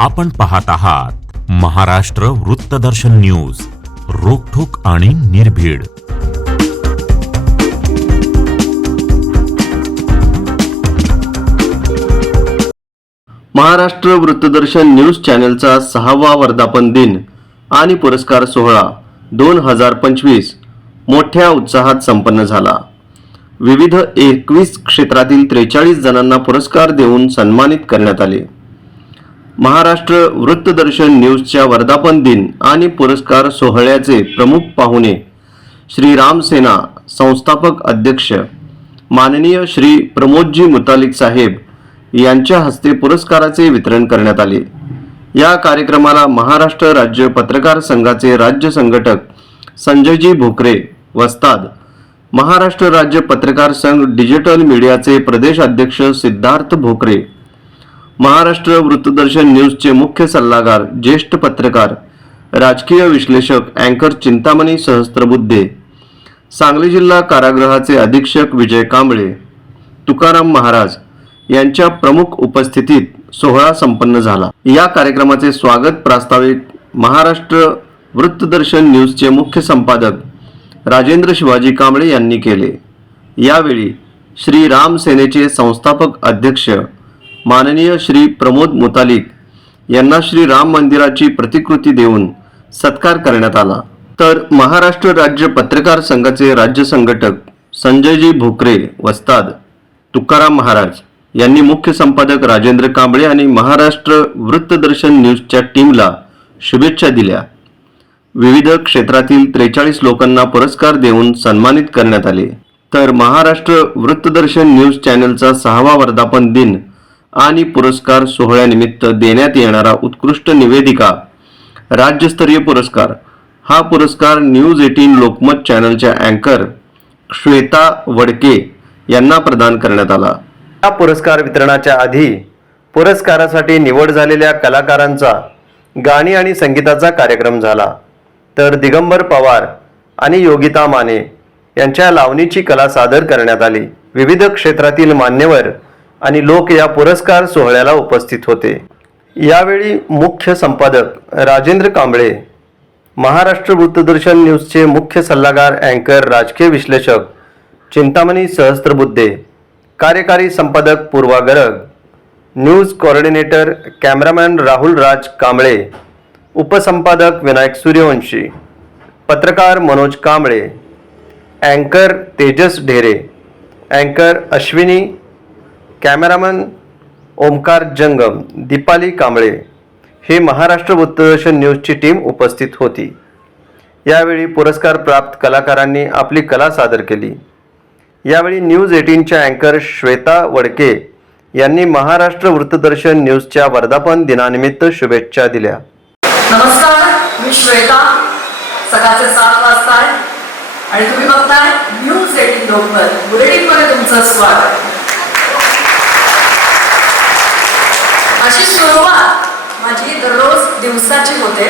आपण पाहत आहात महाराष्ट्र वृत्तदर्शन न्यूज रोखोक आणि निर्भीड. महाराष्ट्र वृत्तदर्शन न्यूज चॅनलचा सहावा वर्धापन दिन आणि पुरस्कार सोहळा दोन हजार पंचवीस मोठ्या उत्साहात संपन्न झाला. विविध एकवीस क्षेत्रातील त्रेचाळीस जणांना पुरस्कार देऊन सन्मानित करण्यात आले. महाराष्ट्र वृत्तदर्शन न्यूजच्या वर्धापन दिन आणि पुरस्कार सोहळ्याचे प्रमुख पाहुणे श्री रामसेना संस्थापक अध्यक्ष माननीय श्री प्रमोदजी मुतालिक साहेब यांच्या हस्ते पुरस्काराचे वितरण करण्यात आले. या कार्यक्रमाला महाराष्ट्र राज्य पत्रकार संघाचे राज्य संघटक संजयजी भोकरे वस्ताद महाराष्ट्र राज्य पत्रकार संघ डिजिटल मीडियाचे प्रदेश अध्यक्ष सिद्धार्थ भोकरे महाराष्ट्र वृत्तदर्शन न्यूजचे मुख्य सल्लागार ज्येष्ठ पत्रकार राजकीय विश्लेषक अँकर चिंतामणी सहस्त्रबुद्धे सांगली जिल्हा कारागृहाचे अधीक्षक विजय कांबळे तुकाराम महाराज यांच्या प्रमुख उपस्थितीत सोहळा संपन्न झाला. या कार्यक्रमाचे स्वागत प्रास्ताविक महाराष्ट्र वृत्तदर्शन न्यूजचे मुख्य संपादक राजेंद्र शिवाजी कांबळे यांनी केले. यावेळी श्री राम सेनेचे संस्थापक अध्यक्ष माननीय श्री प्रमोद मुतालिक यांना श्री राम मंदिराची प्रतिकृती देऊन सत्कार करण्यात आला. तर महाराष्ट्र राज्य पत्रकार संघाचे राज्य संघटक संजयजी भोकरे वस्ताद तुकाराम महाराज यांनी मुख्य संपादक राजेंद्र कांबळे आणि महाराष्ट्र वृत्तदर्शन न्यूजच्या टीमला शुभेच्छा दिल्या. विविध क्षेत्रातील त्रेचाळीस लोकांना पुरस्कार देऊन सन्मानित करण्यात आले. तर महाराष्ट्र वृत्तदर्शन न्यूज चॅनलचा सहावा वर्धापन दिन आणि पुरस्कार सोहळ्यानिमित्त देण्यात येणारा उत्कृष्ट निवेदिका राज्यस्तरीय पुरस्कार. हा पुरस्कार न्यूज एटीन लोकमत चॅनलच्या अँकर श्वेता वडके यांना प्रदान करण्यात आला. या पुरस्कार वितरणाच्या आधी पुरस्कारासाठी निवड झालेल्या कलाकारांचा गाणी आणि संगीताचा कार्यक्रम झाला. तर दिगंबर पवार आणि योगिता माने यांच्या लावणीची कला सादर करण्यात आली. विविध क्षेत्रातील मान्यवर आणि लोक या पुरस्कार सोहळ्याला उपस्थित होते. यावेळी मुख्य संपादक राजेंद्र कांबळे महाराष्ट्र वृत्तदर्शन न्यूजचे मुख्य सल्लागार अँकर राजकीय विश्लेषक चिंतामणी सहस्त्रबुद्धे कार्यकारी संपादक Purva Garg news coordinator cameraman Rahul Raj Kamble उपसंपादक Vinayak Suryavanshi पत्रकार मनोज कांबळे अँकर तेजस ढेरे अँकर अश्विनी कॅमेरामन ओमकार जंगम दीपाली कांबळे हे महाराष्ट्र वृत्तदर्शन न्यूजची टीम उपस्थित होती. यावेळी पुरस्कार प्राप्त कलाकारांनी आपली कला सादर केली. यावेळी न्यूज एटीनच्या अँकर श्वेता वडके यांनी महाराष्ट्र वृत्तदर्शन न्यूजच्या वर्धापन दिनानिमित्त शुभेच्छा दिल्या. नमस्कार मी श्वेता. सकाळचे सात वाजता आहे आणि तुम्ही बघताय न्यूज एटीन लोकमत. बुलेटिनमध्ये तुमचं स्वागत. अशी सुरुवात माझी दररोज दिवसाची होते.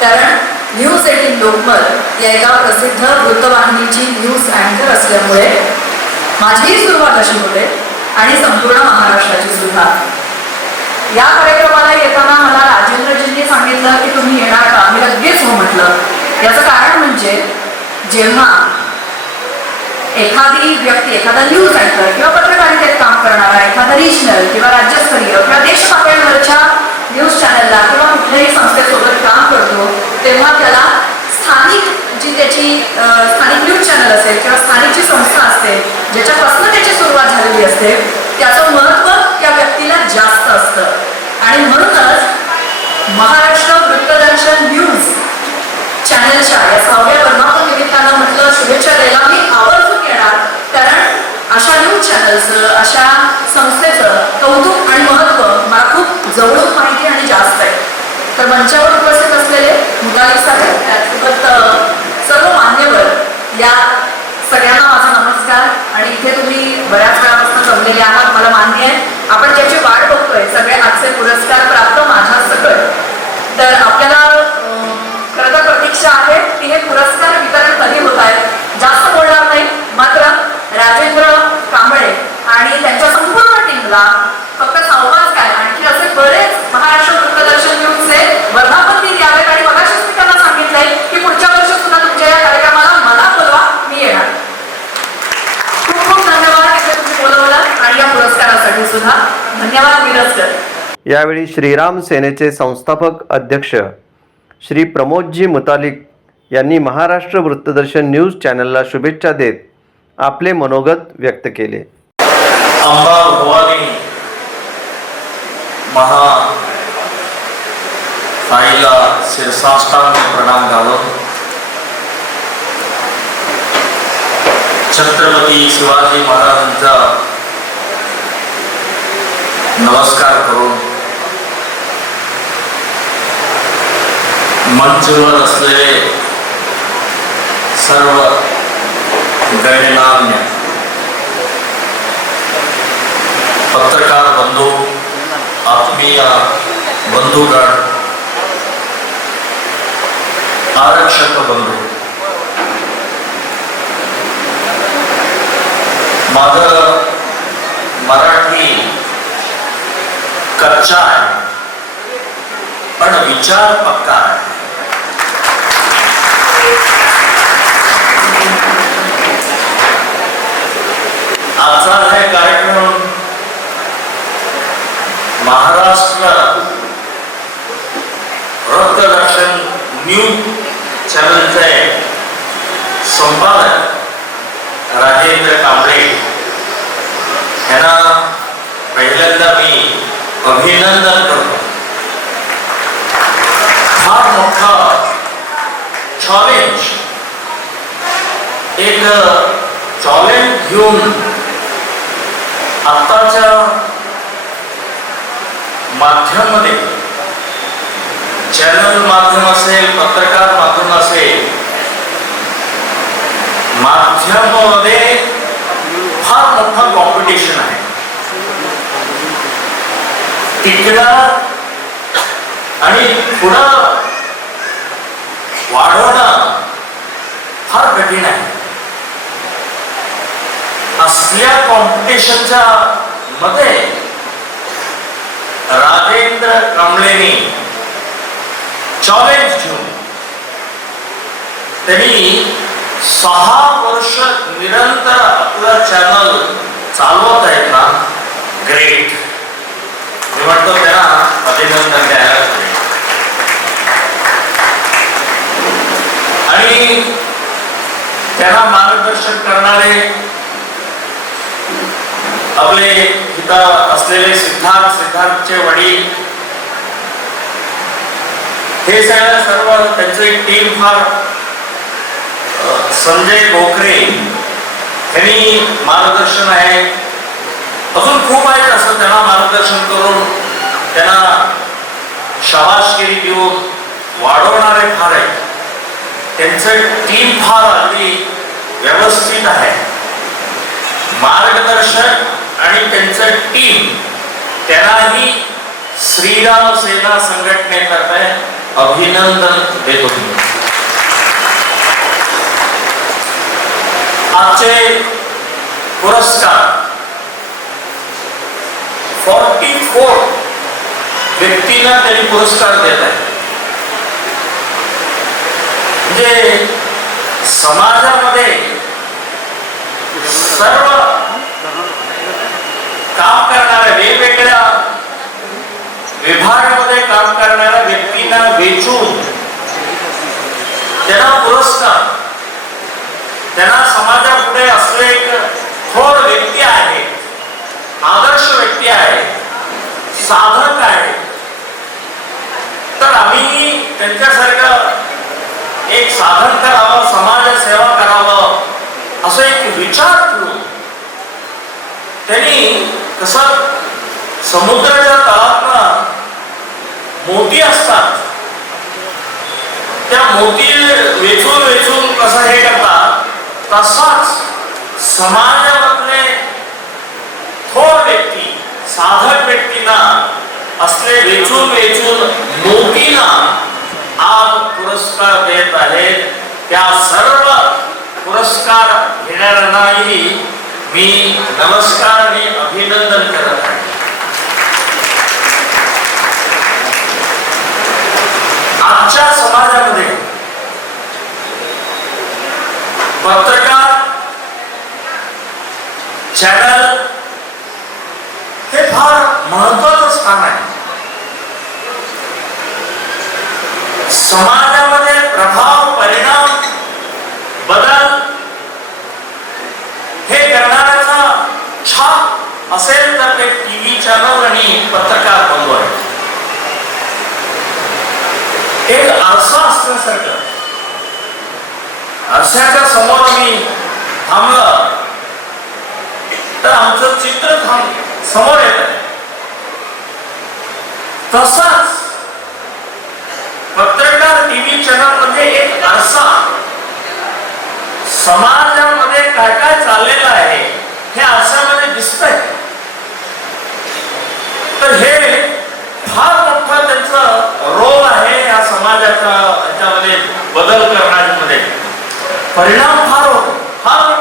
कारण न्यूज एटीन लोकमत या एका प्रसिद्ध वृत्तवाहिनीची न्यूज अँकर असल्यामुळे माझीही सुरुवात अशी होते आणि संपूर्ण महाराष्ट्राची सुद्धा या कार्यक्रमाला येताना मला राजेंद्रजींनी सांगितलं की तुम्ही येणार का? मी लगेच हो म्हटलं. याचं कारण म्हणजे जेव्हा एखादी व्यक्ती एखादा न्यूज अँकर किंवा पत्रकारितेत काम करणारा एखादा रिजनल किंवा राज्यस्तरीय किंवा देश पातळीवरच्या न्यूज चॅनलला किंवा कुठल्याही संस्थेसोबत काम करतो तेव्हा त्याला स्थानिक जी त्याची स्थानिक न्यूज चॅनल असेल किंवा स्थानिक जी संस्था असते ज्याच्यापासून त्याची सुरुवात झालेली असते त्याचं महत्त्व त्या व्यक्तीला जास्त असतं. आणि म्हणूनच महाराष्ट्र वृत्तदर्शन न्यूज चॅनलच्या या सहाव्या वर्धापन निमित्तानं म्हटलं शुभेच्छा द्यायला मी आवर्जून येणार कारण अशा न्यूज चॅनलचं अशा संस्थेचं कौतुक आणि महत्त्व मला खूप जवळून माहिती आणि जास्त आहे. तर मंचावर उपस्थित असलेले मुलाली साहेब त्यासोबत सर्व मान्यवर या सगळ्यांना माझा नमस्कार. आणि इथे तुम्ही बऱ्याच वेळापासून जमलेले आहात मला मान्य आहे. आपण ज्याची वाट बघतोय सगळे आजचे पुरस्कार प्राप्त माझ्या सकट तर आपल्याला अं, खरं तर प्रतीक्षा आहे की हे पुरस्कार कांबळे. आणि त्यांच्या संपूर्ण टीमला फक्त सावकाच काय आणखी असे बरेच महाराष्ट्र दूरदर्शन न्यूजचे वर्धापन दिन आणि मगाशीच त्यांना सांगितलंय की पुढच्या वर्षी सुद्धा तुमच्या या कार्यक्रमाला मला बोलवा मी येणार. खूप खूप धन्यवाद इथे तुम्ही बोलवलं आणि या पुरस्कारासाठी सुद्धा. धन्यवाद मिरजकर यावेळी श्रीराम सेनेचे संस्थापक अध्यक्ष श्री प्रमोदजी मुतालिक यांनी महाराष्ट्र वृत्तदर्शन न्यूज चॅनलला शुभेच्छा देत आपले मनोगत व्यक्त केले. अंबा भवानी महा साईला शिरसाष्टांग प्रणाम घालून छत्रपती शिवाजी महाराजांचा नमस्कार करून मंचवर असलेले सर्व गणनान्य पत्रकार बंधू आत्मीय बंधुगण आरक्षक बंधू माझं मराठी कच्चा आहे पण विचार पक्का आहे आजचा हे कार्यक्रम। महाराष्ट्र रक्तदर्शन न्यूज चॅनलचे संपादक राजेंद्र कांबळे। यांना पहिल्यांदा मी अभिनंदन करतो। फार मोठा चॉलेंज एक चॉलेंज घेऊन आत्ताच्या माध्यमामध्ये चॅनल माध्यम असेल पत्रकार माध्यम असेल माध्यमामध्ये फार मोठा कॉम्पिटिशन आहे. तिकडा आणि पुढं वाढवणं फार कठीण आहे. असल्या कॉम्पिटिशनच्या मध्ये राजेंद्र कमळेनी चॅलेंज घेऊन त्यांनी सहा वर्ष निरंतर आपलं चॅनल चालवत आहेत ना ग्रेट मी म्हणतो त्यांना अभिनंदन द्यायला आणि त्यांना मार्गदर्शन करणारे आपले इथं असलेले सिद्धार्थ सिद्धार्थचे वडील. हे सगळं सर्व त्यांचे टीम फार संजय गोखरे यांनी मार्गदर्शन आहे. अजून खूप आहेत असं त्यांना मार्गदर्शन करून त्यांना शबाशगिरी देऊन वाढवणारे फार आहेत. त्यांचं टीम फार अगदी व्यवस्थित आहे. मार्गदर्शन आणि त्यांचं टीम त्यांनाही श्रीराम सेना संघटनेतर्फे अभिनंदन देतो. आजचे पुरस्कार। फॉर्टी फोर व्यक्तींना त्यांनी पुरस्कार देत आहे म्हणजे समाजामध्ये सर्व काम करणाऱ्या वेगवेगळ्या विभागामध्ये काम करणाऱ्या व्यक्तींना वेचून त्यांना पुरस्कार त्यांना समाजापुढे असले एक थोर व्यक्ती आहे आदर्श व्यक्ती आहे साधक आहे. तर आम्ही त्यांच्यासारखं एक साधन करावं समाज सेवा करावं असं एक विचार करून त्यांनी तसं समुद्राच्या तळातनं मोती असतात. त्या मोती वेचून वेचून कसं हे करतात? तसाच समाजामधले थोर व्यक्ती साधक व्यक्तींना असले वेचून वेचून मोतीना आज पुरस्कार देत आहेत. त्या सर्व पुरस्कार घेणाऱ्यांनाही मी नमस्कार आणि अभिनंदन करत आहे. आजच्या समाजामध्ये पत्रकार चॅनल हे फार महत्वाचं स्थान आहे. समाजामध्ये प्रभाव परिणाम बदल असेल तर ते टीव्ही चॅनल आणि पत्रकार बंधू आहे एक आरसा असण्यासारखं आरशाच्या समोर आम्ही थांबलं. तर आमचं चित्र थांब समोर येत. आहे तसाच पत्रकार टीव्ही चॅनलमध्ये एक आरसा. समाजामध्ये काय काय चाललेलं आहे हे आरशामध्ये दिसतंय. तर हे फार मोठा त्यांचा रोल आहे या समाजाचा ह्याच्यामध्ये बदल करण्यामध्ये. परिणाम फार होतो. फार